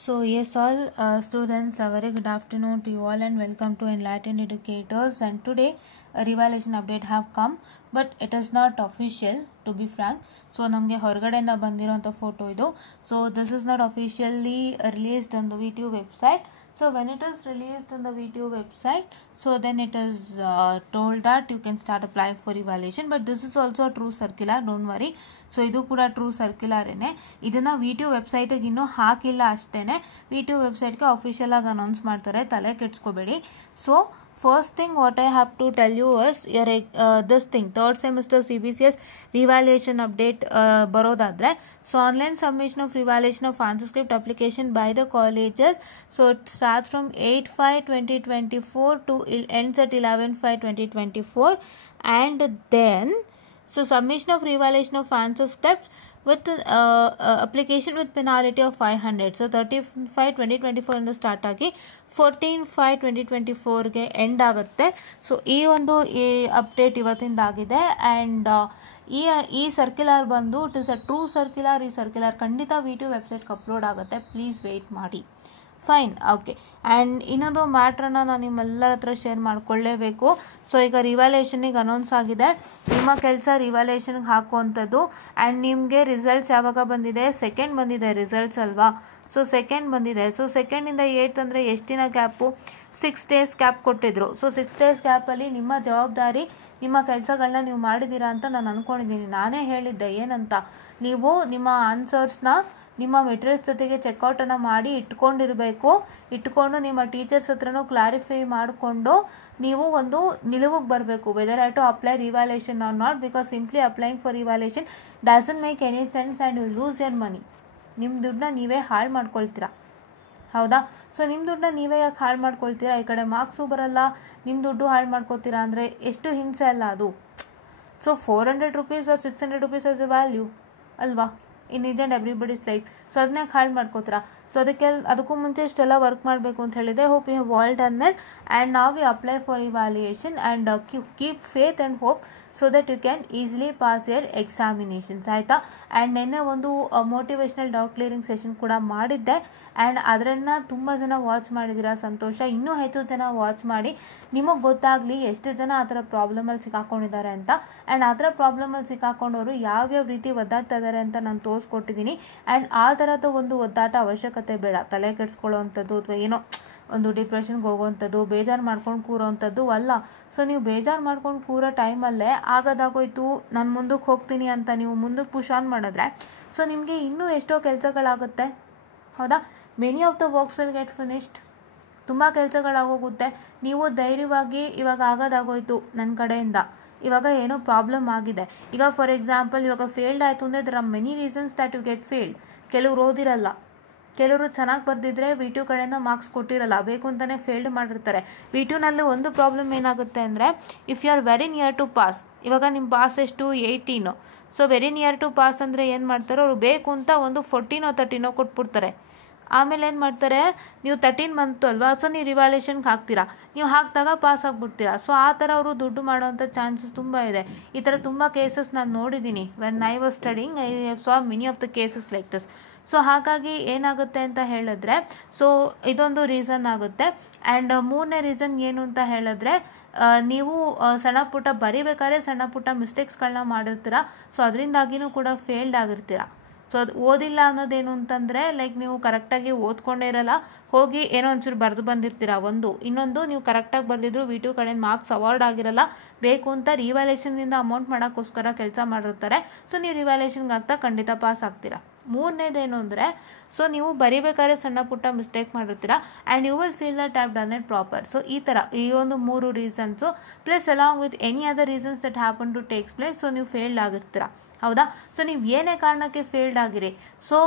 So yes, all students, a very good afternoon to you all and welcome to Enlightened Educators. And today a revaluation update have come, but it is not official, to be frank. So ನಮಗೆ ಹೊರಗಡೆಯಿಂದ ಬಂದಿರೋಂಥ photo ಇದು. So this is not officially released on the VTU website. So when it is released on the VTU website, so then it is told that you can start applying for evaluation. But this is also a true circular, don't worry. So ಇದು ಕೂಡ true ಸರ್ಕ್ಯುಲರೇನೆ. ಇದನ್ನ VTU ವೆಬ್ಸೈಟಿಗೆ ಇನ್ನೂ ಹಾಕಿಲ್ಲ ಅಷ್ಟೇನೆ. VTU ವೆಬ್ಸೈಟ್ಗೆ official ಆಗಿ announce ಮಾಡ್ತಾರೆ, ತಲೆ ಕೆಡ್ಸ್ಕೋಬೇಡಿ. So first thing what I have to tell you is your this thing third semester CBCS revaluation update barodadre. So online submission of revaluation of answer script application by the colleges, so it starts from 8/5/2024 to ends at 11/5/2024. And then so submission of revaluation of answer scripts with application with penalty of 500. So 30/5/2024 ಇಂದ start ಆಗಿ 14/5/2024 ಗೆ end ಆಗುತ್ತೆ. So ಈ ಒಂದು update ಇವತ್ತಿಂದ ಆಗಿದೆ. And ಈ circular ಬಂದು it is a true circular. ಈ ಸರ್ಕ್ಯುಲರ್ ಖಂಡಿತ VTU ವೆಬ್ಸೈಟ್ಗೆ ಅಪ್ಲೋಡ್ ಆಗುತ್ತೆ, ಪ್ಲೀಸ್ ವೆಯ್ಟ್ ಮಾಡಿ. Fine, okay. ಆ್ಯಂಡ್ ಇನ್ನೊಂದು ಮ್ಯಾಟ್ರನ್ನ ನಾನು ನಿಮ್ಮೆಲ್ಲರ ಹತ್ರ ಶೇರ್ ಮಾಡ್ಕೊಳ್ಳೇಬೇಕು. ಸೊ ಈಗ ರಿವ್ಯಾಲ್ಯೂಯೇಷನಿಗೆ ಅನೌನ್ಸ್ ಆಗಿದೆ, ನಿಮ್ಮ ಕೆಲಸ ರಿವ್ಯಾಲ್ಯೂಯೇಷನ್ಗೆ ಹಾಕುವಂಥದ್ದು. ಆ್ಯಂಡ್ ನಿಮಗೆ ರಿಸಲ್ಟ್ಸ್ ಯಾವಾಗ ಬಂದಿದೆ? ಸೆಕೆಂಡ್ ಬಂದಿದೆ ರಿಸಲ್ಟ್ಸ್ ಅಲ್ವಾ? ಸೊ ಸೆಕೆಂಡ್ ಬಂದಿದೆ. ಸೊ ಸೆಕೆಂಡಿಂದ 8th ಅಂದರೆ ಎಷ್ಟು ದಿನ ಗ್ಯಾಪು? 6 days ಗ್ಯಾಪ್ ಕೊಟ್ಟಿದ್ರು. ಸೊ 6 days ಗ್ಯಾಪಲ್ಲಿ ನಿಮ್ಮ ಜವಾಬ್ದಾರಿ, ನಿಮ್ಮ ಕೆಲಸಗಳನ್ನ ನೀವು ಮಾಡಿದ್ದೀರಾ ಅಂತ ನಾನು ಅಂದ್ಕೊಂಡಿದ್ದೀನಿ. ನಾನೇ ಹೇಳಿದ್ದೆ ಏನಂತ, ನೀವು ನಿಮ್ಮ ಆನ್ಸರ್ಸ್ನ ನಿಮ್ಮ ಮೆಟೀರಿಯಲ್ಸ್ ಜೊತೆಗೆ ಚೆಕ್ಔಟನ್ನು ಮಾಡಿ ಇಟ್ಕೊಂಡು ನಿಮ್ಮ ಟೀಚರ್ಸ್ ಹತ್ರನೂ ಕ್ಲಾರಿಫೈ ಮಾಡಿಕೊಂಡು ನೀವು ಒಂದು ನಿಲುವಿಗೆ ಬರಬೇಕು. Whether I to apply revaluation or not, because simply applying for revaluation doesn't make any sense and you lose your money. ನಿಮ್ಮ ದುಡ್ಡನ್ನ ನೀವೇ ಹಾಳು ಮಾಡ್ಕೊಳ್ತೀರಾ, ಹೌದಾ? ಸೊ ನಿಮ್ಮ ದುಡ್ಡನ್ನ ನೀವೇ ಯಾಕೆ ಹಾಳು ಮಾಡ್ಕೊಳ್ತೀರಾ? ಈ ಕಡೆ ಮಾರ್ಕ್ಸು ಬರಲ್ಲ, ನಿಮ್ಮ ದುಡ್ಡು ಹಾಳು ಮಾಡ್ಕೊತೀರಾ ಅಂದರೆ ಎಷ್ಟು ಹಿಂಸೆ ಅಲ್ಲ ಅದು? So 400 rupees or 600 rupees as a value ಅಲ್ವಾ in each and everybody's life. So ಅದನ್ನ ಹಾಳು ಮಾಡ್ಕೋತೀರಾ. ಸೊ ಅದಕ್ಕೂ ಮುಂಚೆ ಇಷ್ಟೆಲ್ಲ ವರ್ಕ್ ಮಾಡಬೇಕು ಅಂತ ಹೇಳಿದೆ. Hope you have all done that. And ನಾವ್ we apply for evaluation and keep faith and hope so that you can easily pass your examinations, ಆಯಿತಾ? ಆ್ಯಂಡ್ ನಿನ್ನೆ ಒಂದು ಮೋಟಿವೇಶ್ನಲ್ ಡೌಟ್ ಕ್ಲಿಯರಿಂಗ್ ಸೆಷನ್ ಕೂಡ ಮಾಡಿದ್ದೆ. ಆ್ಯಂಡ್ ಅದನ್ನು ತುಂಬ ಜನ ವಾಚ್ ಮಾಡಿದ್ದೀರಾ, ಸಂತೋಷ. ಇನ್ನೂ ಹೆಚ್ಚು ಜನ ವಾಚ್ ಮಾಡಿ ನಿಮಗೆ ಗೊತ್ತಾಗಲಿ ಎಷ್ಟು ಜನ ಆ ಥರ ಪ್ರಾಬ್ಲಮಲ್ಲಿ ಸಿಕ್ಕಾಕೊಂಡಿದ್ದಾರೆ ಅಂತ. ಆ್ಯಂಡ್ ಆ ಥರ ಪ್ರಾಬ್ಲಮಲ್ಲಿ ಸಿಕ್ಕಾಕೊಂಡವರು ಯಾವ್ಯಾವ ರೀತಿ ಒದ್ದಾಡ್ತಾ ಇದ್ದಾರೆ ಅಂತ ನಾನು ತೋರಿಸ್ಕೊಟ್ಟಿದ್ದೀನಿ. ಆ್ಯಂಡ್ ಆ ಥರದ ಒಂದು ಒದ್ದಾಟ ಅವಶ್ಯಕತೆ ಬೇಡ. ತಲೆ ಕೆಡಿಸ್ಕೊಳ್ಳೋ ಅಂಥದ್ದು ಅಥವಾ ಏನೋ ಒಂದು ಡಿಪ್ರೆಷನ್ಗೆ ಹೋಗೋವಂಥದ್ದು, ಬೇಜಾರು ಮಾಡ್ಕೊಂಡು ಕೂರೋವಂಥದ್ದು ಅಲ್ಲ. ಸೊ ನೀವು ಬೇಜಾರು ಮಾಡ್ಕೊಂಡು ಕೂರೋ ಟೈಮಲ್ಲೇ ಆಗೋದಾಗೋಯ್ತು ನಾನು ಮುಂದಕ್ಕೆ ಹೋಗ್ತೀನಿ ಅಂತ ನೀವು ಮುಂದಕ್ಕೆ ಪುಷ್ ಆನ್ ಮಾಡಿದ್ರೆ ಸೊ ನಿಮಗೆ ಇನ್ನೂ ಎಷ್ಟೋ ಕೆಲಸಗಳಾಗುತ್ತೆ, ಹೌದಾ? Many of the works will get finished. ತುಂಬ ಕೆಲಸಗಳಾಗೋಗುತ್ತೆ. ನೀವು ಧೈರ್ಯವಾಗಿ ಇವಾಗ ಆಗೋದಾಗೋಯ್ತು ನನ್ನ ಕಡೆಯಿಂದ, ಇವಾಗ ಏನೋ ಪ್ರಾಬ್ಲಮ್ ಆಗಿದೆ. ಈಗ ಫಾರ್ ಎಕ್ಸಾಂಪಲ್ ಇವಾಗ ಫೇಲ್ಡ್ ಆಯಿತು ಅಂದರೆ there are many reasons that you get failed. ಕೆಲವ್ರು ಓದಿರಲ್ಲ, ಕೆಲವರು ಚೆನ್ನಾಗಿ ಬರ್ದಿದ್ರೆ VTU ಕಡೆಯಿಂದ ಮಾರ್ಕ್ಸ್ ಕೊಟ್ಟಿರಲ್ಲ, ಬೇಕು ಅಂತಲೇ ಫೇಲ್ಡ್ ಮಾಡಿರ್ತಾರೆ. VTUನಲ್ಲಿ ಒಂದು ಪ್ರಾಬ್ಲಮ್ ಏನಾಗುತ್ತೆ ಅಂದರೆ if you are very near to pass, ಇವಾಗ ನಿಮ್ಮ ಪಾಸ್ ಎಷ್ಟು 18, so very near to pass ಅಂದರೆ ಏನು ಮಾಡ್ತಾರೆ ಅವರು, ಬೇಕು ಅಂತ ಒಂದು 14 or 13 ಕೊಟ್ಬಿಡ್ತಾರೆ. ಆಮೇಲೆ ಏನು ಮಾಡ್ತಾರೆ, ನೀವು 13 ಬಂತು ಅಲ್ವಾ, ಸೊ ನೀವು ರಿವ್ಯಾಲ್ಯೂಯೇಷನ್ಗೆ ಹಾಕ್ತೀರಾ, ನೀವು ಹಾಕಿದಾಗ ಪಾಸ್ ಆಗಿಬಿಡ್ತೀರಾ. ಸೊ ಆ ಥರ ಅವರು ದುಡ್ಡು ಮಾಡೋವಂಥ ಚಾನ್ಸಸ್ ತುಂಬ ಇದೆ. ಈ ಥರ ತುಂಬ ಕೇಸಸ್ ನಾನು ನೋಡಿದ್ದೀನಿ. When I was studying I have saw many of the cases like this. So ಹಾಗಾಗಿ ಏನಾಗುತ್ತೆ ಅಂತ ಹೇಳಿದ್ರೆ, ಸೊ ಇದೊಂದು ರೀಸನ್ ಆಗುತ್ತೆ. ಆ್ಯಂಡ್ ಮೂರನೇ ರೀಸನ್ ಏನು ಅಂತ ಹೇಳಿದ್ರೆ, ನೀವು ಸಣ್ಣ ಪುಟ್ಟ ಬರಿಬೇಕಾದ್ರೆ ಸಣ್ಣ ಪುಟ್ಟ ಮಿಸ್ಟೇಕ್ಸ್ಗಳನ್ನ ಮಾಡಿರ್ತೀರ. ಸೊ ಅದರಿಂದಾಗಿನೂ ಕೂಡ ಫೇಲ್ಡ್ ಆಗಿರ್ತೀರ. ಸೊ ಅದು ಓದಿಲ್ಲ ಅನ್ನೋದೇನು ಅಂತಂದರೆ ಲೈಕ್ ನೀವು ಕರೆಕ್ಟಾಗಿ ಓದ್ಕೊಂಡೇ ಇರಲ್ಲ, ಹೋಗಿ ಏನೋ ಒಂಚೂರು ಬರೆದು ಬಂದಿರ್ತೀರ. ಇನ್ನೊಂದು ನೀವು ಕರೆಕ್ಟಾಗಿ ಬರೆದಿದ್ರು VTU ಕಡೆಯಿಂದ ಮಾರ್ಕ್ಸ್ ಅವಾರ್ಡ್ ಆಗಿರಲ್ಲ, ಬೇಕು ಅಂತ ರಿವ್ಯಾಲ್ಯೂಯೇಷನ್ನಿಂದ ಅಮೌಂಟ್ ಮಾಡೋಕ್ಕೋಸ್ಕರ ಕೆಲಸ ಮಾಡಿರ್ತಾರೆ. ಸೊ ನೀವು ರಿವ್ಯಾಲ್ಯೂಯೇಷನ್ಗೆ ಆಗ್ತಾ ಖಂಡಿತ ಪಾಸ್ ಆಗ್ತೀರಾ. ಮೂರನೇದೇನು ಅಂದರೆ, ಸೊ ನೀವು ಬರಿಬೇಕಾದ್ರೆ ಸಣ್ಣ ಪುಟ್ಟ ಮಿಸ್ಟೇಕ್ ಮಾಡಿರ್ತೀರ and you will feel that have done it proper. So ಈ ಥರ ಈ ಒಂದು 3 reasons plus along with any other reasons that happen to takes place. So ನೀವು ಫೇಲ್ಡ್ ಆಗಿರ್ತೀರ, ಹೌದಾ? ಸೊ ನೀವು ಏನೇ ಕಾರಣಕ್ಕೆ ಫೇಲ್ಡ್ ಆಗಿರಿ. ಸೊ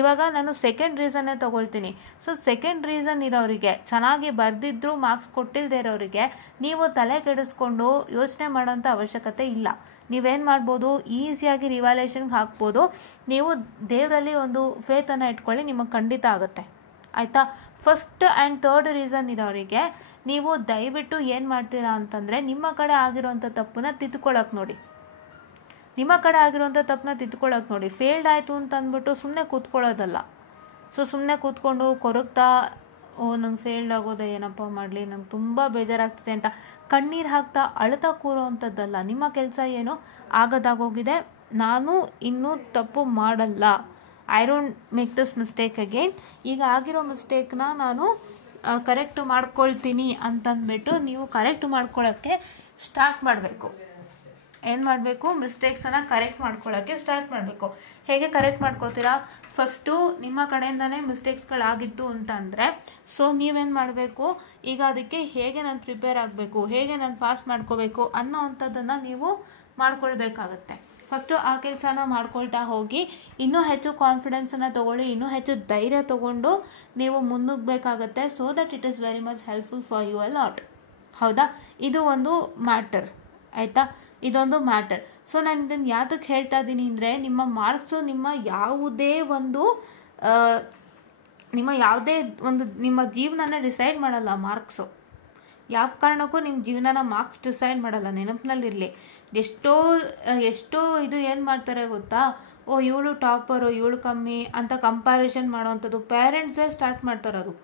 ಇವಾಗ ನಾನು ಸೆಕೆಂಡ್ ರೀಸನ್ನೇ ತಗೊಳ್ತೀನಿ. ಸೊ ಸೆಕೆಂಡ್ ರೀಸನ್ ಇರೋರಿಗೆ, ಚೆನ್ನಾಗಿ ಬರೆದಿದ್ರು ಮಾರ್ಕ್ಸ್ ಕೊಟ್ಟಿಲ್ಲದೆ ಇರೋರಿಗೆ ನೀವು ತಲೆ ಕೆಡಿಸ್ಕೊಂಡು ಯೋಚನೆ ಮಾಡೋಂಥ ಅವಶ್ಯಕತೆ ಇಲ್ಲ. ನೀವೇನು ಮಾಡ್ಬೋದು, ಈಸಿಯಾಗಿ ರಿವ್ಯಾಲ್ಯೂಯೇಷನ್ಗೆ ಹಾಕ್ಬೋದು. ನೀವು ದೇವರಲ್ಲಿ ಒಂದು ಫೇತನ್ನು ಇಟ್ಕೊಳ್ಳಿ, ನಿಮಗೆ ಖಂಡಿತ ಆಗುತ್ತೆ, ಆಯಿತಾ? ಫಸ್ಟ್ ಆ್ಯಂಡ್ ಥರ್ಡ್ ರೀಸನ್ ಇರೋರಿಗೆ ನೀವು ದಯವಿಟ್ಟು ಏನು ಮಾಡ್ತೀರಾ ಅಂತಂದರೆ, ನಿಮ್ಮ ಕಡೆ ಆಗಿರೋಂಥ ತಪ್ಪನ್ನ ತಿದ್ದುಕೊಳ್ಳೋಕೆ ನೋಡಿ. ನಿಮ್ಮ ಕಡೆ ಆಗಿರೋಂಥ ತಪ್ಪನ್ನ ತಿದ್ದುಕೊಳ್ಳೋಕೆ ನೋಡಿ. ಫೇಲ್ಡ್ ಆಯಿತು ಅಂತ ಅಂದ್ಬಿಟ್ಟು ಸುಮ್ಮನೆ ಕೂತ್ಕೊಳ್ಳೋದಲ್ಲ, ಸೊ ಸುಮ್ಮನೆ ಕೂತ್ಕೊಂಡು ಕೊರಗ್ತಾ ನಂಗೆ ಫೇಲ್ಡ್ ಆಗೋದೆ, ಏನಪ್ಪ ಮಾಡಲಿ, ನಂಗೆ ತುಂಬ ಬೇಜಾರಾಗ್ತಿದೆ ಅಂತ ಕಣ್ಣೀರು ಹಾಕ್ತಾ ಅಳ್ತಾ ಕೂರೋವಂಥದ್ದಲ್ಲ. ನಿಮ್ಮ ಕೆಲಸ ಏನು ಆಗದಾಗೋಗಿದೆ, ನಾನು ಇನ್ನೂ ತಪ್ಪು ಮಾಡಲ್ಲ, I don't make this mistake again, ಈಗ ಆಗಿರೋ ಮಿಸ್ಟೇಕ್ನ ನಾನು ಕರೆಕ್ಟ್ ಮಾಡ್ಕೊಳ್ತೀನಿ ಅಂತಂದ್ಬಿಟ್ಟು ನೀವು ಕರೆಕ್ಟ್ ಮಾಡ್ಕೊಳ್ಳೋಕ್ಕೆ ಸ್ಟಾರ್ಟ್ ಮಾಡಬೇಕು. ಏನು ಮಾಡಬೇಕು? ಮಿಸ್ಟೇಕ್ಸನ್ನು ಕರೆಕ್ಟ್ ಮಾಡ್ಕೊಳ್ಳೋಕ್ಕೆ ಸ್ಟಾರ್ಟ್ ಮಾಡಬೇಕು. ಹೇಗೆ ಕರೆಕ್ಟ್ ಮಾಡ್ಕೋತೀರಾ? ಫಸ್ಟು ನಿಮ್ಮ ಕಡೆಯಿಂದನೇ ಮಿಸ್ಟೇಕ್ಸ್ಗಳಾಗಿತ್ತು ಅಂತಂದರೆ ಸೊ ನೀವೇನು ಮಾಡಬೇಕು, ಈಗ ಅದಕ್ಕೆ ಹೇಗೆ ನಾನು ಪ್ರಿಪೇರ್ ಆಗಬೇಕು, ಹೇಗೆ ನಾನು ಪಾಸ್ ಮಾಡ್ಕೋಬೇಕು ಅನ್ನೋ ಅಂಥದ್ದನ್ನು ನೀವು ಮಾಡ್ಕೊಳ್ಬೇಕಾಗತ್ತೆ. ಫಸ್ಟು ಆ ಕೆಲಸನ ಮಾಡ್ಕೊಳ್ತಾ ಹೋಗಿ ಇನ್ನೂ ಹೆಚ್ಚು ಕಾನ್ಫಿಡೆನ್ಸನ್ನು ತೊಗೊಳ್ಳಿ, ಇನ್ನೂ ಹೆಚ್ಚು ಧೈರ್ಯ ತೊಗೊಂಡು ನೀವು ಮುನ್ನುಗ್ಗಬೇಕಾಗತ್ತೆ. So that it is very much helpful for you a lot. ಹೌದಾ? ಇದು ಒಂದು ಮ್ಯಾಟರ್ ಆಯಿತಾ, ಇದೊಂದು ಮ್ಯಾಟರ್. ಸೊ ನಾನು ಇದನ್ನು ಯಾತಕ್ಕೆ ಹೇಳ್ತಾ ಇದ್ದೀನಿ ಅಂದರೆ ನಿಮ್ಮ ಮಾರ್ಕ್ಸು ನಿಮ್ಮ ಯಾವುದೇ ಒಂದು ನಿಮ್ಮ ಜೀವನನ ಡಿಸೈಡ್ ಮಾಡಲ್ಲ. ಮಾರ್ಕ್ಸು ಯಾವ ಕಾರಣಕ್ಕೂ ನಿಮ್ಮ ಜೀವನನ ಮಾರ್ಕ್ಸ್ ಡಿಸೈಡ್ ಮಾಡಲ್ಲ, ನೆನಪಿನಲ್ಲಿರಲಿ. ಎಷ್ಟೋ ಇದು ಏನು ಮಾಡ್ತಾರೆ ಗೊತ್ತಾ, ಓ ಇವಳು ಟಾಪರು ಇವಳು ಕಮ್ಮಿ ಅಂತ ಕಂಪ್ಯಾರಿಸನ್ ಮಾಡೋವಂಥದ್ದು ಪೇರೆಂಟ್ಸೇ ಸ್ಟಾರ್ಟ್ ಮಾಡ್ತಾರೆ. ಅದು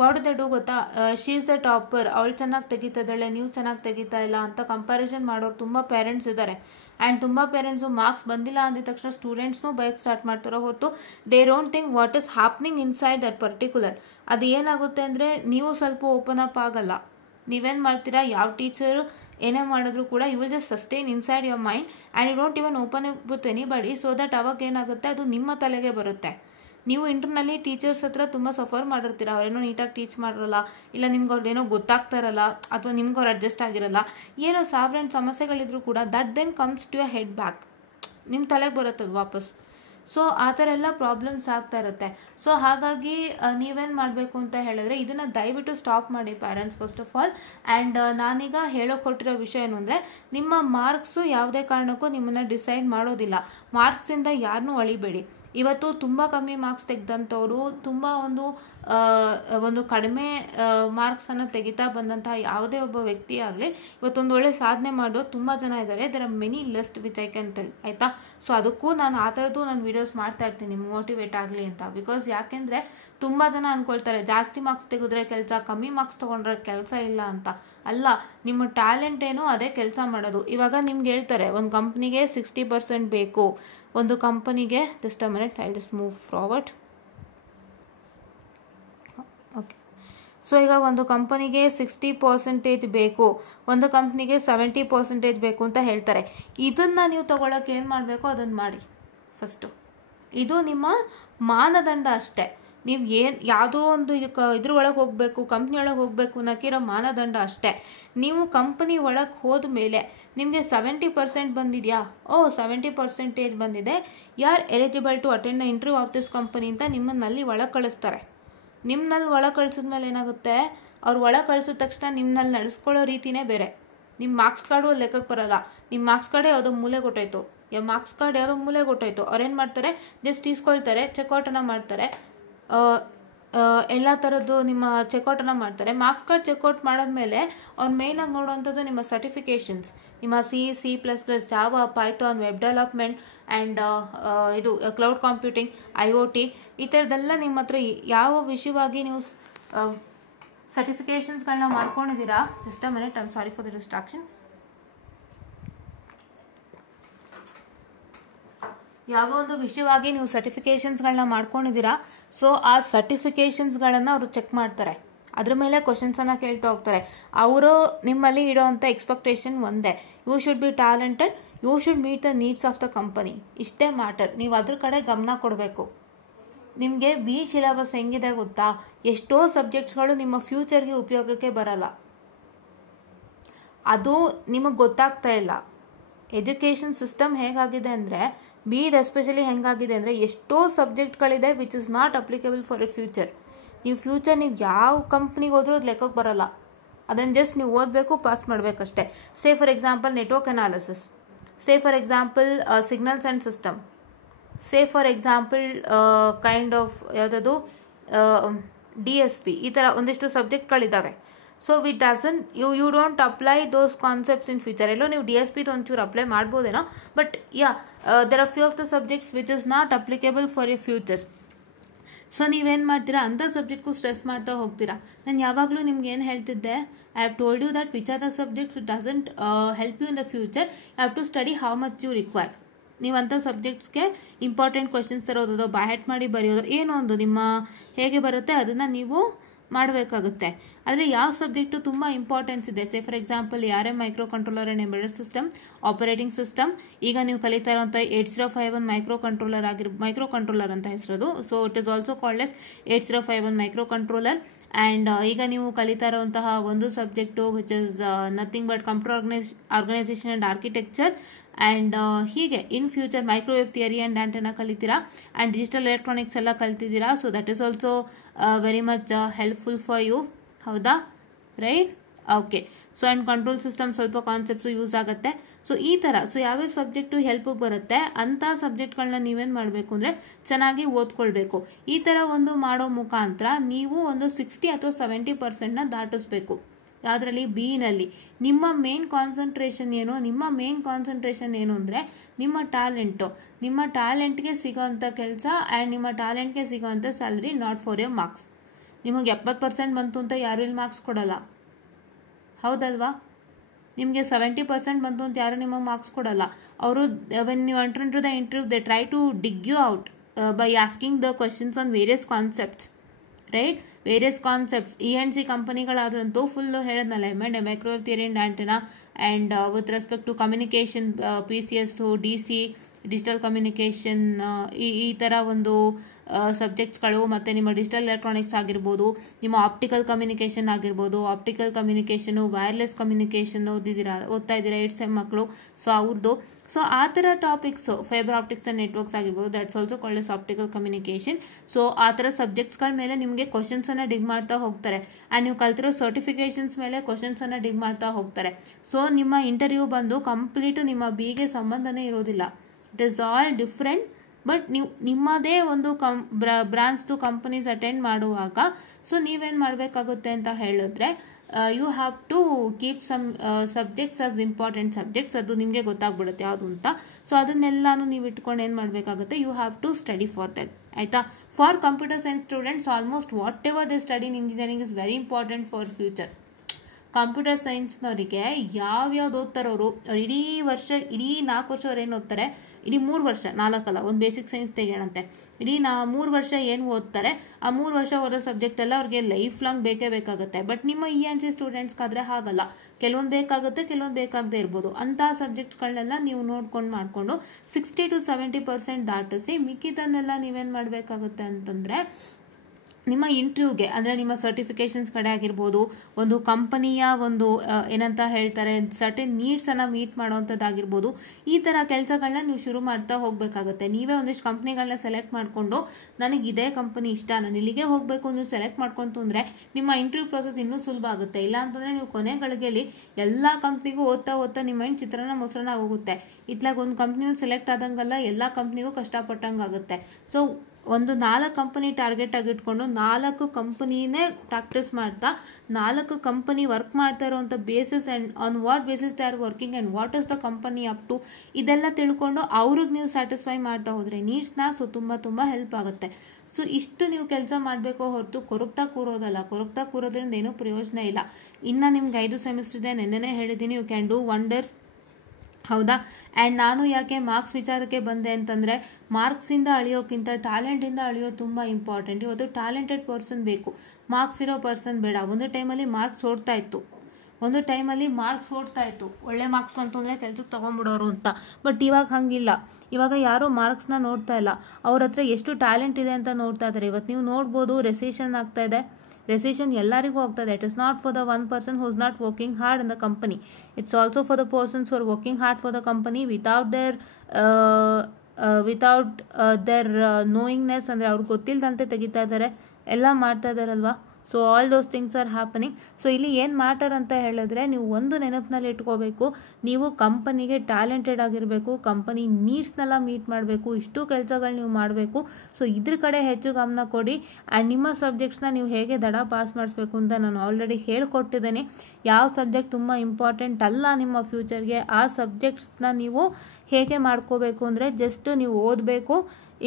ವಾಟ್ ದೇ ಡೂ ಗೊತ್ತಾ, ಶೀ ಈಸ್ ಅ ಟಾಪರ್, ಅವಳು ಚೆನ್ನಾಗಿ ತೆಗಿತಿದ್ದಾಳೆ, ನೀವು ಚೆನ್ನಾಗಿ ತೆಗಿತಾ ಇಲ್ಲ ಅಂತ ಕಂಪ್ಯಾರಿಸನ್ ಮಾಡೋರು ತುಂಬ ಪೇರೆಂಟ್ಸ್ ಇದ್ದಾರೆ. ಆ್ಯಂಡ್ ತುಂಬ ಪೇರೆಂಟ್ಸು ಮಾರ್ಕ್ಸ್ ಬಂದಿಲ್ಲ ಅಂದಿದ ತಕ್ಷಣ ಸ್ಟೂಡೆಂಟ್ಸ್ನೂ ಬೈಕ್ ಸ್ಟಾರ್ಟ್ ಮಾಡ್ತಾರೋ ಹೊರತು they don't think what is happening inside that particular. ಅದು ಏನಾಗುತ್ತೆ ಅಂದರೆ ನೀವು ಸ್ವಲ್ಪ ಓಪನ್ ಅಪ್ ಆಗಲ್ಲ. ನೀವೇನು ಮಾಡ್ತೀರಾ, ಯಾವ ಟೀಚರು ಏನೇ ಮಾಡಿದ್ರು ಕೂಡ you will just sustain inside your mind and you don't even open up with anybody. So that ಅವಾಗ ಏನಾಗುತ್ತೆ, ಅದು ನಿಮ್ಮ ತಲೆಗೆ ಬರುತ್ತೆ. ನೀವು ಇಂಟರ್ನಲ್ಲಿ ಟೀಚರ್ಸ್ ಹತ್ರ ತುಂಬ ಸಫರ್ ಮಾಡಿರ್ತೀರ, ಅವರೇನೋ ನೀಟಾಗಿ ಟೀಚ್ ಮಾಡಿರಲ್ಲ, ಇಲ್ಲ ನಿಮ್ಗೆ ಅವ್ರದ್ದೇನೋ ಗೊತ್ತಾಗ್ತಾ ಇರಲ್ಲ, ಅಥವಾ ನಿಮ್ಗೆ ಅವ್ರು ಅಡ್ಜಸ್ಟ್ ಆಗಿರಲ್ಲ, ಏನೋ ಸಾವಿರಾರು ಸಮಸ್ಯೆಗಳಿದ್ರು ಕೂಡ that then comes to your head back, ನಿಮ್ಮ ತಲೆಗೆ ಬರುತ್ತದು ವಾಪಸ್. ಸೊ ಆ ಥರ ಎಲ್ಲ ಪ್ರಾಬ್ಲಮ್ಸ್ ಆಗ್ತಾ ಇರುತ್ತೆ. ಸೊ ಹಾಗಾಗಿ ನೀವೇನು ಮಾಡಬೇಕು ಅಂತ ಹೇಳಿದ್ರೆ ಇದನ್ನು ದಯವಿಟ್ಟು ಸ್ಟಾಪ್ ಮಾಡಿ parents first of all. And ನಾನೀಗ ಹೇಳೋಕೆ ಹೊರಟಿರೋ ವಿಷಯ ಏನು ಅಂದರೆ ನಿಮ್ಮ ಮಾರ್ಕ್ಸು ಯಾವುದೇ ಕಾರಣಕ್ಕೂ ನಿಮ್ಮನ್ನು ಡಿಸೈಡ್ ಮಾಡೋದಿಲ್ಲ. ಮಾರ್ಕ್ಸಿಂದ ಯಾರನ್ನೂ ಅಳಿಬೇಡಿ. ಇವತ್ತು ತುಂಬ ಕಮ್ಮಿ ಮಾರ್ಕ್ಸ್ ತೆಗೆದಂಥವ್ರು, ತುಂಬ ಒಂದು ಕಡಿಮೆ ಮಾರ್ಕ್ಸನ್ನು ತೆಗಿತಾ ಬಂದಂತಹ ಯಾವುದೇ ಒಬ್ಬ ವ್ಯಕ್ತಿ ಆಗಲಿ ಇವತ್ತೊಂದು ಒಳ್ಳೆ ಸಾಧನೆ ಮಾಡೋರು ತುಂಬ ಜನ ಇದ್ದಾರೆ. There are many list which I can tell, ಆಯಿತಾ. ಸೊ ಅದಕ್ಕೂ ನಾನು ಆ ಥರದ್ದು ನಾನು ವೀಡಿಯೋಸ್ ಮಾಡ್ತಾ ಇರ್ತೀನಿ ನಿಮ್ಗೆ ಮೋಟಿವೇಟ್ ಆಗಲಿ ಅಂತ. ಬಿಕಾಸ್ ಯಾಕೆಂದರೆ ತುಂಬ ಜನ ಅಂದ್ಕೊಳ್ತಾರೆ ಜಾಸ್ತಿ ಮಾರ್ಕ್ಸ್ ತೆಗೆದ್ರೆ ಕೆಲಸ, ಕಮ್ಮಿ ಮಾರ್ಕ್ಸ್ ತೊಗೊಂಡ್ರೆ ಕೆಲಸ ಇಲ್ಲ ಅಂತ. ಅಲ್ಲ, ನಿಮ್ಮ ಟ್ಯಾಲೆಂಟ್ ಏನೋ ಅದೇ ಕೆಲಸ ಮಾಡೋದು. ಇವಾಗ ನಿಮ್ಗೆ ಹೇಳ್ತಾರೆ ಒಂದು ಕಂಪ್ನಿಗೆ 60% ಬೇಕು, ಒಂದು ಕಂಪನಿಗೆ just a minute, I just move forward. Okay, so ಈಗ ಒಂದು ಕಂಪನಿಗೆ 60% ಬೇಕು, ಒಂದು ಕಂಪ್ನಿಗೆ 70% ಬೇಕು ಅಂತ ಹೇಳ್ತಾರೆ. ಇದನ್ನು ನೀವು ತಗೊಳ್ಳೋಕೆ ಏನು ಮಾಡಬೇಕು ಅದನ್ನು ಮಾಡಿ ಫಸ್ಟು. ಇದು ನಿಮ್ಮ ಮಾನದಂಡ ಅಷ್ಟೇ. ನೀವು ಯಾವುದೋ ಒಂದು ಇದ್ರೊಳಗೆ ಹೋಗಬೇಕು, ಕಂಪ್ನಿ ಒಳಗೆ ಹೋಗಬೇಕು ಅನ್ನೋಕ್ಕಿರೋ ಮಾನದಂಡ ಅಷ್ಟೇ. ನೀವು ಕಂಪನಿ ಒಳಗೆ ಹೋದ ಮೇಲೆ ನಿಮಗೆ 70% ಬಂದಿದೆಯಾ, 70% ಬಂದಿದೆ, you are eligible to attend the interview of this company ಅಂತ ನಿಮ್ಮನ್ನಲ್ಲಿ ಒಳಗೆ ಕಳಿಸ್ತಾರೆ. ನಿಮ್ಮನಲ್ಲಿ ಒಳಗೆ ಕಳಿಸಿದ್ಮೇಲೆ ಏನಾಗುತ್ತೆ, ಅವ್ರು ಒಳಗೆ ಕಳಿಸಿದ ತಕ್ಷಣ ನಿಮ್ಮಲ್ಲಿ ನಡೆಸ್ಕೊಳ್ಳೋ ರೀತಿನೇ ಬೇರೆ. ನಿಮ್ಮ ಮಾರ್ಕ್ಸ್ ಕಾರ್ಡು ಲೆಕ್ಕಕ್ಕೆ ಬರೋಲ್ಲ. ನಿಮ್ಮ ಮಾರ್ಕ್ಸ್ ಕಾರ್ಡೇ ಯಾವುದೋ ಮೂಲೆ ಕೊಟ್ಟೋಯ್ತು, ಅವ್ರೇನು ಮಾಡ್ತಾರೆ, ಜಸ್ಟ್ ಈಸ್ಕೊಳ್ತಾರೆ, ಚೆಕ್ಔಟನ್ನು ಮಾಡ್ತಾರೆ, ಎಲ್ಲ ಥರದ್ದು ನಿಮ್ಮ ಚೆಕ್ಔಟನ್ನು ಮಾಡ್ತಾರೆ. ಮಾರ್ಕ್ಸ್ ಕಾರ್ಡ್ ಚೆಕ್ಔಟ್ ಮಾಡಿದ್ಮೇಲೆ ಅವ್ರು ಮೇಯ್ನಾಗಿ ನೋಡುವಂಥದ್ದು ನಿಮ್ಮ ಸರ್ಟಿಫಿಕೇಷನ್ಸ್, ನಿಮ್ಮ C++, Java, Python, web development and ಇದು ಕ್ಲೌಡ್ ಕಂಪ್ಯೂಟಿಂಗ್, IoT ಈ ಥರದ್ದೆಲ್ಲ ನಿಮ್ಮ ಹತ್ರ ಯಾವ ವಿಷಯವಾಗಿ ನೀವು ಸರ್ಟಿಫಿಕೇಷನ್ಸ್ಗಳನ್ನ ಮಾಡ್ಕೊಂಡಿದ್ದೀರಾ. Just a minute, I am sorry for the distraction. ಯಾವ ಒಂದು ವಿಷಯವಾಗಿ ನೀವು ಸರ್ಟಿಫಿಕೇಷನ್ಸ್ಗಳನ್ನ ಮಾಡ್ಕೊಂಡಿದ್ದೀರಾ, ಸೊ ಆ ಸರ್ಟಿಫಿಕೇಷನ್ಸ್ಗಳನ್ನು ಅವರು ಚೆಕ್ ಮಾಡ್ತಾರೆ. ಅದ್ರ ಮೇಲೆ ಕ್ವಶನ್ಸನ್ನು ಕೇಳ್ತಾ ಹೋಗ್ತಾರೆ. ಅವರು ನಿಮ್ಮಲ್ಲಿ ಇಡೋವಂಥ ಎಕ್ಸ್ಪೆಕ್ಟೇಷನ್ ಒಂದೇ, you should be talented, you should meet the needs of the company. ಇಷ್ಟೇ ಮ್ಯಾಟರ್. ನೀವು ಅದ್ರ ಕಡೆ ಗಮನ ಕೊಡಬೇಕು. ನಿಮಗೆ ಬಿ ಸಿಲೆಬಸ್ ಹೆಂಗಿದೆ ಗೊತ್ತಾ, ಎಷ್ಟೋ ಸಬ್ಜೆಕ್ಟ್ಸ್ಗಳು ನಿಮ್ಮ ಫ್ಯೂಚರ್ಗೆ ಉಪಯೋಗಕ್ಕೆ ಬರಲ್ಲ. ಅದು ನಿಮಗೆ ಗೊತ್ತಾಗ್ತಾ ಇಲ್ಲ. ಎಜುಕೇಷನ್ ಸಿಸ್ಟಮ್ ಹೇಗಾಗಿದೆ ಅಂದರೆ, ಬೀದ್ ಎಸ್ಪೆಷಲಿ ಹೆಂಗಾಗಿದೆ ಅಂದರೆ, ಎಷ್ಟೋ ಸಬ್ಜೆಕ್ಟ್ಗಳಿದೆ which is not applicable for a future. ನೀವು ಯಾವ ಕಂಪ್ನಿಗೆ ಹೋದ್ರೂ ಅದು ಲೆಕ್ಕಕ್ಕೆ ಬರಲ್ಲ. ಅದನ್ನು ಜಸ್ಟ್ ನೀವು ಓದಬೇಕು, ಪಾಸ್ ಮಾಡಬೇಕಷ್ಟೇ. Say for example network analysis, say for example signals and system, say for example kind of ಯಾವುದದು DSP, ಈ ಥರ ಒಂದಿಷ್ಟು ಸಬ್ಜೆಕ್ಟ್ಗಳಿದ್ದಾವೆ. So what doesn't you don't apply those concepts in future. ಎಲ್ಲೋ ನೀವು DSP ಒಂಚೂರು ಅಪ್ಲೈ ಮಾಡ್ಬೋದೇನೋ, but there are few of the subjects which is not applicable for a futures. So ನೀವೇನು ಮಾಡ್ತೀರಾ, ಅಂಥ ಸಬ್ಜೆಕ್ಟ್ಗೂ ಸ್ಟ್ರೆಸ್ ಮಾಡ್ತಾ ಹೋಗ್ತೀರಾ. ನಾನು ಯಾವಾಗಲೂ ನಿಮ್ಗೆ ಏನು ಹೇಳ್ತಿದ್ದೆ, I have told you that which are the subjects which doesn't help you in the future. You have to study how much you require. ನೀವು ಅಂಥ ಸಬ್ಜೆಕ್ಟ್ಸ್ಗೆ ಇಂಪಾರ್ಟೆಂಟ್ ಕ್ವಶನ್ಸ್ ತರೋದು, ಬೈಹ್ಯಾಟ್ ಮಾಡಿ ಬರೆಯೋದು, ಏನೋ ಒಂದು ನಿಮ್ಮ ಹೇಗೆ ಬರುತ್ತೆ ಅದನ್ನು ನೀವು ಮಾಡಬೇಕಾಗುತ್ತೆ. ಆದರೆ ಯಾವ ಸಬ್ಜೆಕ್ಟು ತುಂಬ ಇಂಪಾರ್ಟೆನ್ಸ್ ಇದೆ, say for example ARM microcontroller and embedded system, operating system, ಈಗ ನೀವು ಕಲಿತಾ ಇರೋಂಥ 8051 ಮೈಕ್ರೋ ಕಂಟ್ರೋಲರ್ ಅಂತ ಹೆಸರು. So it is also called as 8051 microcontroller. And ಈಗ ನೀವು ಕಲಿತಾ ಇರುವಂತಹ ಒಂದು subject which is nothing but computer organisation and architecture. And ಹೀಗೆ in future microwave theory and antenna ಕಲಿತೀರಾ, ಆ್ಯಂಡ್ ಡಿಜಿಟಲ್ ಎಲೆಕ್ಟ್ರಾನಿಕ್ಸ್ ಎಲ್ಲ ಕಲ್ತಿದ್ದೀರಾ. So that is also very much helpful for you, ಹೌದಾ, right? Okay. So and control system ಸ್ವಲ್ಪ concepts use ಆಗುತ್ತೆ. So ಈ ಥರ so ಯಾವ್ಯಾವ ಸಬ್ಜೆಕ್ಟು ಹೆಲ್ಪಿಗೆ ಬರುತ್ತೆ ಅಂಥ ಸಬ್ಜೆಕ್ಟ್ಗಳನ್ನ ನೀವೇನು ಮಾಡಬೇಕು ಅಂದರೆ ಚೆನ್ನಾಗಿ ಓದ್ಕೊಳ್ಬೇಕು. ಈ ಥರ ಒಂದು ಮಾಡೋ ಮುಖಾಂತರ ನೀವು ಒಂದು 60 ಅಥವಾ 70% ದಾಟಿಸ್ಬೇಕು. ಯಾವುದರಲ್ಲಿ? ಬಿನಲ್ಲಿ. ನಿಮ್ಮ ಮೇನ್ ಕಾನ್ಸಂಟ್ರೇಷನ್ ಏನು? ನಿಮ್ಮ ಮೇನ್ ಕಾನ್ಸಂಟ್ರೇಷನ್ ಏನು ಅಂದರೆ ನಿಮ್ಮ ಟ್ಯಾಲೆಂಟು, ನಿಮ್ಮ ಟ್ಯಾಲೆಂಟ್ಗೆ ಸಿಗೋವಂಥ ಕೆಲಸ ಆ್ಯಂಡ್ ನಿಮ್ಮ ಟ್ಯಾಲೆಂಟ್ಗೆ ಸಿಗೋವಂಥ salary, not for your marks. ನಿಮಗೆ 70% ಬಂತು ಅಂತ ಯಾರು ಇಲ್ಲಿ ಮಾರ್ಕ್ಸ್ ಕೊಡಲ್ಲ, ಹೌದಲ್ವಾ? ನಿಮಗೆ 70% ಬಂತು ಅಂತ ಯಾರು ನಿಮಗೆ ಮಾರ್ಕ್ಸ್ ಕೊಡಲ್ಲ. ಅವರು when you enter into the interview they try to dig you out by asking the questions on various concepts, right? Various concepts. E&C ಕಂಪನಿಗಳಾದ್ರಂತೂ ಫುಲ್ಲು ಹೇಳಿದ್ನಲ್ಲ, microwave theory and antenna and with respect to communication, PCS, DC, digital communication, ಈ ಥರ ಒಂದು ಸಬ್ಜೆಕ್ಟ್ಸ್ಗಳು, ಮತ್ತು ನಿಮ್ಮ digital electronics ಆಗಿರ್ಬೋದು, ನಿಮ್ಮ optical communication ಆಗಿರ್ಬೋದು, ಆಪ್ಟಿಕಲ್ ಕಮ್ಯುನಿಕೇಷನು, ವೈರ್ಲೆಸ್ ಕಮ್ಯುನಿಕೇಷನ್ ಓದ್ತಾ ಇದ್ದೀರಾ 8th ಸೆಮ್ ಮಕ್ಕಳು. ಸೊ ಅವ್ರದ್ದು ಸೊ ಆ ಥರ topics, fibre optics and networks ಆಗಿರ್ಬೋದು, that's also called as optical communication. So ಆ ಥರ ಸಬ್ಜೆಕ್ಟ್ಸ್ಗಳ ಮೇಲೆ ನಿಮಗೆ ಕ್ವಶನ್ಸನ್ನು ಡಿಗ್ ಮಾಡ್ತಾ ಹೋಗ್ತಾರೆ. ಆ್ಯಂಡ್ ನೀವು ಕಲ್ತಿರೋ ಸರ್ಟಿಫಿಕೇಷನ್ಸ್ ಮೇಲೆ ಕ್ವಶನ್ಸನ್ನು ಡಿಗ್ ಮಾಡ್ತಾ ಹೋಗ್ತಾರೆ. ಸೊ ನಿಮ್ಮ ಇಂಟರ್ವ್ಯೂ ಬಂದು ಕಂಪ್ಲೀಟು ನಿಮ್ಮ ಬಿಗೆ ಸಂಬಂಧನೇ ಇರೋದಿಲ್ಲ. It is all different. But ನೀವು ನಿಮ್ಮದೇ ಒಂದು ಬ್ರಾಂಚ್ದು ಕಂಪನೀಸ್ ಅಟೆಂಡ್ ಮಾಡುವಾಗ ಸೊ ನೀವೇನು ಮಾಡಬೇಕಾಗುತ್ತೆ ಅಂತ ಹೇಳಿದ್ರೆ, you have to keep some subjects as important subjects. ಅದು ನಿಮಗೆ ಗೊತ್ತಾಗ್ಬಿಡುತ್ತೆ ಯಾವುದು ಅಂತ. ಸೊ ಅದನ್ನೆಲ್ಲಾನು ನೀವು ಇಟ್ಕೊಂಡು ಏನು ಮಾಡಬೇಕಾಗುತ್ತೆ, you have to study for that, ಆಯಿತಾ? For computer science students almost whatever they study in engineering is very important for future. Computer ಸೈನ್ಸ್ನವರಿಗೆ ಯಾವ್ಯಾವ್ದು ಓದ್ತಾರೋರು ಇಡೀ 4 ವರ್ಷ ಅವ್ರು ಏನು ಓದ್ತಾರೆ, ಇಡೀ 3 ವರ್ಷ, 4 ಅಲ್ಲ, ಒಂದು ಬೇಸಿಕ್ ಸೈನ್ಸ್ ತೆಗೆಯಣಂತೆ, ಇಡೀ 3 ವರ್ಷ ಏನು ಓದ್ತಾರೆ, ಆ 3 ವರ್ಷ ಓದೋ ಸಬ್ಜೆಕ್ಟ್ ಎಲ್ಲ ಅವ್ರಿಗೆ ಲೈಫ್ ಲಾಂಗ್ ಬೇಕೇ ಬೇಕಾಗುತ್ತೆ. ಬಟ್ ನಿಮ್ಮ E&C ಸ್ಟೂಡೆಂಟ್ಸ್ಗಾದರೆ ಹಾಗಲ್ಲ, ಕೆಲವೊಂದು ಬೇಕಾಗುತ್ತೆ, ಕೆಲವೊಂದು ಬೇಕಾಗದೇ ಇರ್ಬೋದು. ಅಂತಹ ಸಬ್ಜೆಕ್ಟ್ಸ್ಗಳನ್ನೆಲ್ಲ ನೀವು ನೋಡ್ಕೊಂಡು ಮಾಡಿಕೊಂಡು 60 to 70% ದಾಟಿಸಿ ಮಿಕ್ಕಿದನ್ನೆಲ್ಲ ನೀವೇನು ಮಾಡಬೇಕಾಗುತ್ತೆ ಅಂತಂದರೆ, ನಿಮ್ಮ ಇಂಟರ್ವ್ಯೂಗೆ ಅಂದರೆ ನಿಮ್ಮ ಸರ್ಟಿಫಿಕೇಷನ್ಸ್ ಕಡೆ ಆಗಿರ್ಬೋದು, ಒಂದು ಕಂಪನಿಯ ಒಂದು ಏನಂತ ಹೇಳ್ತಾರೆ ಸರ್ಟೆನ್ ನೀಡ್ಸನ್ನು ಮೀಟ್ ಮಾಡೋವಂಥದ್ದಾಗಿರ್ಬೋದು, ಈ ಥರ ಕೆಲಸಗಳನ್ನ ನೀವು ಶುರು ಮಾಡ್ತಾ ಹೋಗಬೇಕಾಗುತ್ತೆ. ನೀವೇ ಒಂದಿಷ್ಟು ಕಂಪ್ನಿಗಳನ್ನ ಸೆಲೆಕ್ಟ್ ಮಾಡಿಕೊಂಡು ನನಗೆ ಇದೇ ಕಂಪನಿ ಇಷ್ಟ, ನಾನು ಇಲ್ಲಿಗೆ ಹೋಗಬೇಕು ನೀವು ಸೆಲೆಕ್ಟ್ ಮಾಡ್ಕೊಂತು ಅಂದರೆ ನಿಮ್ಮ ಇಂಟರ್ವ್ಯೂ ಪ್ರೊಸೆಸ್ ಇನ್ನೂ ಸುಲಭ ಆಗುತ್ತೆ. ಇಲ್ಲ ಅಂತಂದರೆ ನೀವು ಕೊನೆ ಗಳಿಗೆಯಲ್ಲಿ ಎಲ್ಲ ಕಂಪ್ನಿಗೂ ಓದ್ತಾ ನಿಮ್ಮ ಮೈಂಡ್ ಚಿತ್ರಾನ್ನ ಮೊಸರನ್ನ ಹೋಗುತ್ತೆ. ಇತ್ಲಾಗ ಒಂದು ಕಂಪ್ನಿನೂ ಸೆಲೆಕ್ಟ್ ಆದಂಗಲ್ಲ, ಎಲ್ಲ ಕಂಪ್ನಿಗೂ ಕಷ್ಟಪಟ್ಟಂಗಾಗುತ್ತೆ. ಸೊ ಒಂದು 4 ಕಂಪನಿ ಟಾರ್ಗೆಟ್ ಆಗಿಟ್ಕೊಂಡು 4 ಕಂಪನಿನೇ ಪ್ರಾಕ್ಟೀಸ್ ಮಾಡ್ತಾ 4 ಕಂಪನಿ ವರ್ಕ್ ಮಾಡ್ತಾ ಇರೋವಂಥ basis and on what basis they are working and what is the company up to, ಇದೆಲ್ಲ ತಿಳ್ಕೊಂಡು ಅವ್ರಿಗೆ ನೀವು ಸ್ಯಾಟಿಸ್ಫೈ ಮಾಡ್ತಾ ಹೋದರೆ ನೀಡ್ಸ್ನ ಸೊ ತುಂಬ ಹೆಲ್ಪ್ ಆಗುತ್ತೆ. ಸೊ ಇಷ್ಟು ನೀವು ಕೆಲಸ ಮಾಡಬೇಕು ಹೊರತು ಕೊರಗ್ತಾ ಕೂರೋದಲ್ಲ. ಕೊರಗ್ತಾ ಕೂರೋದ್ರಿಂದ ಏನೂ ಪ್ರಯೋಜನ ಇಲ್ಲ. ಇನ್ನು ನಿಮ್ಗೆ 5 ಸೆಮಿಸ್ಟರ್ ಇದೆ, ನೆನ್ನೆನೇ ಹೇಳಿದ್ದೀನಿ, ಯು ಕ್ಯಾನ್ ಡೂ ವಂಡರ್ಸ್, ಹೌದಾ? ಆ್ಯಂಡ್ ನಾನು ಯಾಕೆ ಮಾರ್ಕ್ಸ್ ವಿಚಾರಕ್ಕೆ ಬಂದೆ ಅಂತಂದರೆ, ಮಾರ್ಕ್ಸಿಂದ ಅಳಿಯೋಕ್ಕಿಂತ ಟ್ಯಾಲೆಂಟಿಂದ ಅಳಿಯೋದು ತುಂಬ ಇಂಪಾರ್ಟೆಂಟ್. ಇವತ್ತು ಟ್ಯಾಲೆಂಟೆಡ್ ಪರ್ಸನ್ ಬೇಕು, ಮಾರ್ಕ್ಸ್ ಇರೋ ಪರ್ಸನ್ ಬೇಡ. ಒಂದು ಟೈಮಲ್ಲಿ ಮಾರ್ಕ್ಸ್ ಓಡ್ತಾ ಇತ್ತು, ಒಳ್ಳೆ ಮಾರ್ಕ್ಸ್ ಬಂತು ಅಂದರೆ ಕೆಲ್ಸಕ್ಕೆ ತೊಗೊಂಡ್ಬಿಡೋರು ಅಂತ. ಬಟ್ ಇವಾಗ ಹಂಗಿಲ್ಲ. ಇವಾಗ ಯಾರೂ ಮಾರ್ಕ್ಸ್ನ ನೋಡ್ತಾ ಇಲ್ಲ, ಅವ್ರ ಹತ್ರ ಎಷ್ಟು ಟ್ಯಾಲೆಂಟ್ ಇದೆ ಅಂತ ನೋಡ್ತಾ ಇದ್ದಾರೆ. ಇವತ್ತು ನೀವು ನೋಡ್ಬೋದು ರೆಸೆಷನ್ ಆಗ್ತಾ ಇದೆ. ರೆಸೆಷನ್ ಎಲ್ಲರಿಗೂ ಆಗ್ತದೆ. It is not for the one person who is not working hard in the company. It's also for the persons who are working hard for the company without their knowingness, ಅಂದರೆ ಅವ್ರಿಗೆ ಗೊತ್ತಿಲ್ಲದಂತೆ ತೆಗಿತಾ ಇದ್ದಾರೆ, ಎಲ್ಲ ಮಾಡ್ತಾ ಇದ್ದಾರಲ್ವಾ. So all those things are happening. So ಇಲ್ಲಿ ಏನು ಮ್ಯಾಟರ್ ಅಂತ ಹೇಳಿದ್ರೆ, ನೀವು ಒಂದು ನೆನಪಿನಲ್ಲಿ ಇಟ್ಕೋಬೇಕು, ನೀವು ಕಂಪನಿಗೆ ಟ್ಯಾಲೆಂಟೆಡ್ ಆಗಿರಬೇಕು, ಕಂಪನಿ ನೀಡ್ಸ್ನೆಲ್ಲ ಮೀಟ್ ಮಾಡಬೇಕು, ಇಷ್ಟು ಕೆಲಸಗಳು ನೀವು ಮಾಡಬೇಕು. ಸೊ ಇದ್ರ ಕಡೆ ಹೆಚ್ಚು ಗಮನ ಕೊಡಿ. ಆ್ಯಂಡ್ ನಿಮ್ಮ ಸಬ್ಜೆಕ್ಟ್ಸ್ನ ನೀವು ಹೇಗೆ ದಡ ಪಾಸ್ ಮಾಡಿಸ್ಬೇಕು ಅಂತ ನಾನು ಆಲ್ರೆಡಿ ಹೇಳ್ಕೊಟ್ಟಿದ್ದೀನಿ. ಯಾವ ಸಬ್ಜೆಕ್ಟ್ ತುಂಬ ಇಂಪಾರ್ಟೆಂಟ್ ಅಲ್ಲ ನಿಮ್ಮ ಫ್ಯೂಚರ್ಗೆ, ಆ ಸಬ್ಜೆಕ್ಟ್ಸ್ನ ನೀವು ಹೇಗೆ ಮಾಡ್ಕೋಬೇಕು ಅಂದರೆ, ಜಸ್ಟ್ ನೀವು ಓದಬೇಕು,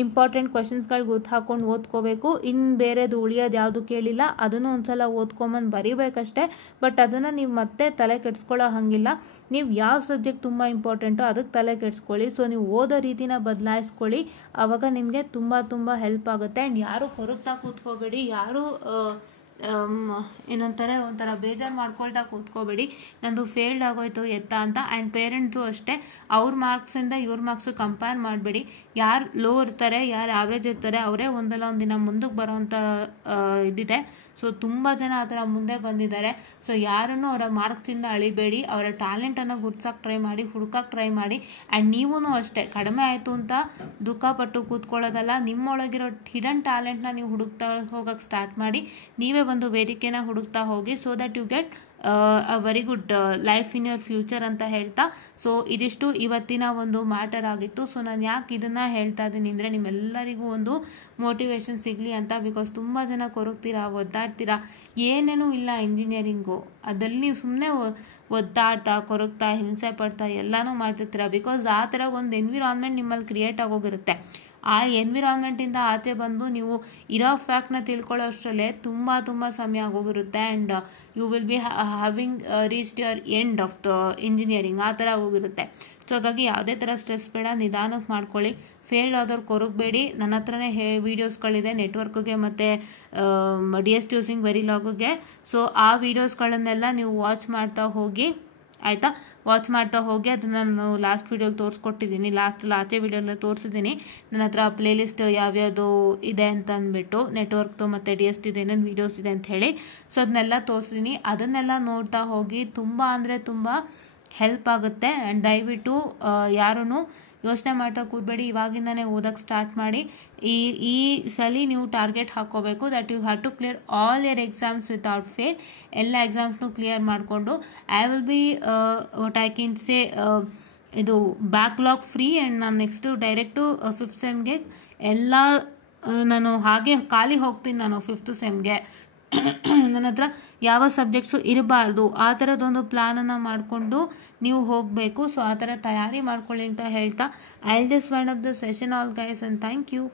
ಇಂಪಾರ್ಟೆಂಟ್ ಕ್ವಶನ್ಸ್ಗಳು ಗೊತ್ತು ಹಾಕೊಂಡು ಓದ್ಕೋಬೇಕು. ಇನ್ನು ಬೇರೆದು ಉಳಿಯೋದು ಯಾವುದು ಕೇಳಿಲ್ಲ ಅದನ್ನು ಒಂದ್ಸಲ ಓದ್ಕೊಂಬಂದು ಬರೀಬೇಕಷ್ಟೇ. ಬಟ್ ಅದನ್ನು ನೀವು ಮತ್ತೆ ತಲೆ ಕೆಡಿಸ್ಕೊಳ್ಳೋ ಹಾಗಿಲ್ಲ. ನೀವು ಯಾವ ಸಬ್ಜೆಕ್ಟ್ ತುಂಬ ಇಂಪಾರ್ಟೆಂಟೋ ಅದಕ್ಕೆ ತಲೆ ಕೆಡಿಸ್ಕೊಳ್ಳಿ. ಸೊ ನೀವು ಓದೋ ರೀತಿನ ಬದಲಾಯಿಸ್ಕೊಳ್ಳಿ. ಆವಾಗ ನಿಮಗೆ ತುಂಬ ಹೆಲ್ಪ್ ಆಗುತ್ತೆ. ಆ್ಯಂಡ್ ಯಾರು ಕೊರಗ್ತಾ ಕೂತ್ಕೋಬೇಡಿ, ಯಾರು ಏನಂತಾರೆ ಒಂಥರ ಬೇಜಾರು ಮಾಡ್ಕೊಳ್ತಾ ಕೂತ್ಕೋಬೇಡಿ ನಂದು ಫೇಲ್ಡ್ ಆಗೋಯ್ತು ಎತ್ತ ಅಂತ. ಆ್ಯಂಡ್ ಪೇರೆಂಟ್ಸು ಅಷ್ಟೇ, ಅವ್ರ ಮಾರ್ಕ್ಸಿಂದ ಇವ್ರ ಮಾರ್ಕ್ಸು ಕಂಪೇರ್ ಮಾಡಬೇಡಿ. ಯಾರು ಲೋ ಇರ್ತಾರೆ, ಯಾರು ಆವ್ರೇಜ್ ಇರ್ತಾರೆ ಅವರೇ ಒಂದಲ್ಲ ಒಂದಿನ ಮುಂದಕ್ಕೆ ಬರೋವಂಥ ಇದಿದೆ. ಸೊ ತುಂಬ ಜನ ಆ ಥರ ಮುಂದೆ ಬಂದಿದ್ದಾರೆ. ಸೊ ಯಾರನ್ನು ಅವರ ಮಾರ್ಕ್ಸಿಂದ ಅಳಿಬೇಡಿ, ಅವರ ಟ್ಯಾಲೆಂಟನ್ನು ಗುರ್ಸೋಕ್ಕೆ ಟ್ರೈ ಮಾಡಿ, ಹುಡ್ಕಕ್ಕೆ ಟ್ರೈ ಮಾಡಿ. ಆ್ಯಂಡ್ ನೀವೂ ಅಷ್ಟೇ ಕಡಿಮೆ ಆಯಿತು ಅಂತ ದುಃಖಪಟ್ಟು ಕೂತ್ಕೊಳ್ಳೋದಲ್ಲ, ನಿಮ್ಮೊಳಗಿರೋ ಹಿಡನ್ ಟ್ಯಾಲೆಂಟ್ನ ನೀವು ಹುಡುಕ್ತಾ ಹೋಗೋಕ್ಕೆ ಸ್ಟಾರ್ಟ್ ಮಾಡಿ. ನೀವೇ ಒಂದು ವೇದಿಕೆನ ಹುಡುಕ್ತಾ ಹೋಗಿ. So that you get a very good life in your future ಅಂತ ಹೇಳ್ತಾ. ಸೊ ಇದಿಷ್ಟು ಇವತ್ತಿನ ಒಂದು ಮ್ಯಾಟರ್ ಆಗಿತ್ತು. ಸೊ ನಾನು ಯಾಕೆ ಇದನ್ನು ಹೇಳ್ತಾ ಇದ್ದೀನಿ ಅಂದರೆ ನಿಮ್ಮೆಲ್ಲರಿಗೂ ಒಂದು ಮೋಟಿವೇಶನ್ ಸಿಗಲಿ ಅಂತ. ಬಿಕಾಸ್ ತುಂಬ ಜನ ಕೊರಗ್ತೀರಾ, ಒದ್ದಾಡ್ತೀರಾ, ಏನೇನೂ ಇಲ್ಲ ಇಂಜಿನಿಯರಿಂಗು, ಅದಲ್ಲಿ ನೀವು ಸುಮ್ಮನೆ ಒದ್ದಾಡ್ತಾ ಕೊರಗ್ತಾ ಹಿಂಸೆ ಪಡ್ತಾ ಎಲ್ಲನೂ ಮಾಡ್ತಿರ್ತೀರ. ಬಿಕಾಸ್ ಆ ಥರ ಒಂದು ಎನ್ವಿರಾನ್ಮೆಂಟ್ ನಿಮ್ಮಲ್ಲಿ ಕ್ರಿಯೇಟ್ ಆಗೋಗಿರುತ್ತೆ. ಆ ಎನ್ವಿರಾನ್ಮೆಂಟಿಂದ ಆಚೆ ಬಂದು ನೀವು ಇರೋ ಫ್ಯಾಕ್ಟ್ನ ತಿಳ್ಕೊಳ್ಳೋ ಅಷ್ಟರಲ್ಲೇ ತುಂಬ ಸಮಯ ಆಗೋಗಿರುತ್ತೆ. And you will be having reached your end of the engineering, ಆ ಥರ ಹೋಗಿರುತ್ತೆ. ಸೊ ಹಾಗಾಗಿ ಯಾವುದೇ ಥರ ಸ್ಟ್ರೆಸ್ ಬೇಡ, ನಿಧಾನಕ್ಕೆ ಮಾಡ್ಕೊಳ್ಳಿ. ಫೇಲ್ಡ್ ಆದವ್ರು ಕೊರಗಬೇಡಿ. ನನ್ನ ಹತ್ರನೇ ವೀಡಿಯೋಸ್ಗಳಿದೆ ನೆಟ್ವರ್ಕ್ಗೆ ಮತ್ತು DST ಯೂಸಿಂಗ್ ವೆರಿಲಾಗ್ಗೆ. ಸೊ ಆ ವೀಡಿಯೋಸ್ಗಳನ್ನೆಲ್ಲ ನೀವು ವಾಚ್ ಮಾಡ್ತಾ ಹೋಗಿ, ಆಯಿತಾ? ವಾಚ್ ಮಾಡ್ತಾ ಹೋಗಿ. ಅದನ್ನು ನಾನು ಲಾಸ್ಟ್ ವೀಡಿಯೋಲಿ ತೋರಿಸ್ಕೊಟ್ಟಿದ್ದೀನಿ, ಆಚೆ ವೀಡಿಯೋಲ್ಲಿ ತೋರಿಸಿದ್ದೀನಿ ನನ್ನ ಹತ್ರ ಪ್ಲೇಲಿಸ್ಟ್ ಯಾವ್ಯಾವುದು ಇದೆ ಅಂತ ಅಂದ್ಬಿಟ್ಟು, ನೆಟ್ವರ್ಕ್ದು ಮತ್ತು DST ಏನೇನು ವೀಡಿಯೋಸ್ ಇದೆ ಅಂತ ಹೇಳಿ. ಸೊ ಅದನ್ನೆಲ್ಲ ತೋರಿಸಿದ್ದೀನಿ, ಅದನ್ನೆಲ್ಲ ನೋಡ್ತಾ ಹೋಗಿ. ತುಂಬ ಅಂದರೆ ತುಂಬ ಹೆಲ್ಪ್ ಆಗುತ್ತೆ. ಆ್ಯಂಡ್ ದಯವಿಟ್ಟು ಯಾರೂ ಯೋಚನೆ ಮಾಡ್ತಾ ಕೂರಬೇಡಿ, ಇವಾಗಿಂದನೇ ಓದೋಕ್ಕೆ ಸ್ಟಾರ್ಟ್ ಮಾಡಿ. ಈ ಸಲ ನೀವು ಟಾರ್ಗೆಟ್ ಹಾಕ್ಕೋಬೇಕು that you have to clear all your exams without fail. ಎಲ್ಲ ಎಕ್ಸಾಮ್ಸ್ನು ಕ್ಲಿಯರ್ ಮಾಡಿಕೊಂಡು I will be what I can say ಇದು ಬ್ಯಾಕ್ಲಾಗ್ ಫ್ರೀ. ಆ್ಯಂಡ್ ನಾನು ನೆಕ್ಸ್ಟು ಡೈರೆಕ್ಟು 5th ಸೆಮ್ಗೆ ಎಲ್ಲ ನಾನು ಹಾಗೆ ಖಾಲಿ ಹೋಗ್ತೀನಿ. ನಾನು 5th ಸೆಮ್ಗೆ ನನ್ನ ಹತ್ರ ಯಾವ ಸಬ್ಜೆಕ್ಟ್ಸು ಇರಬಾರ್ದು, ಆ ಥರದೊಂದು ಪ್ಲ್ಯಾನನ್ನು ಮಾಡಿಕೊಂಡು ನೀವು ಹೋಗಬೇಕು. ಸೊ ಆ ಥರ ತಯಾರಿ ಮಾಡ್ಕೊಳ್ಳಿ ಅಂತ ಹೇಳ್ತಾ I will just wind up the session all guys, and thank you.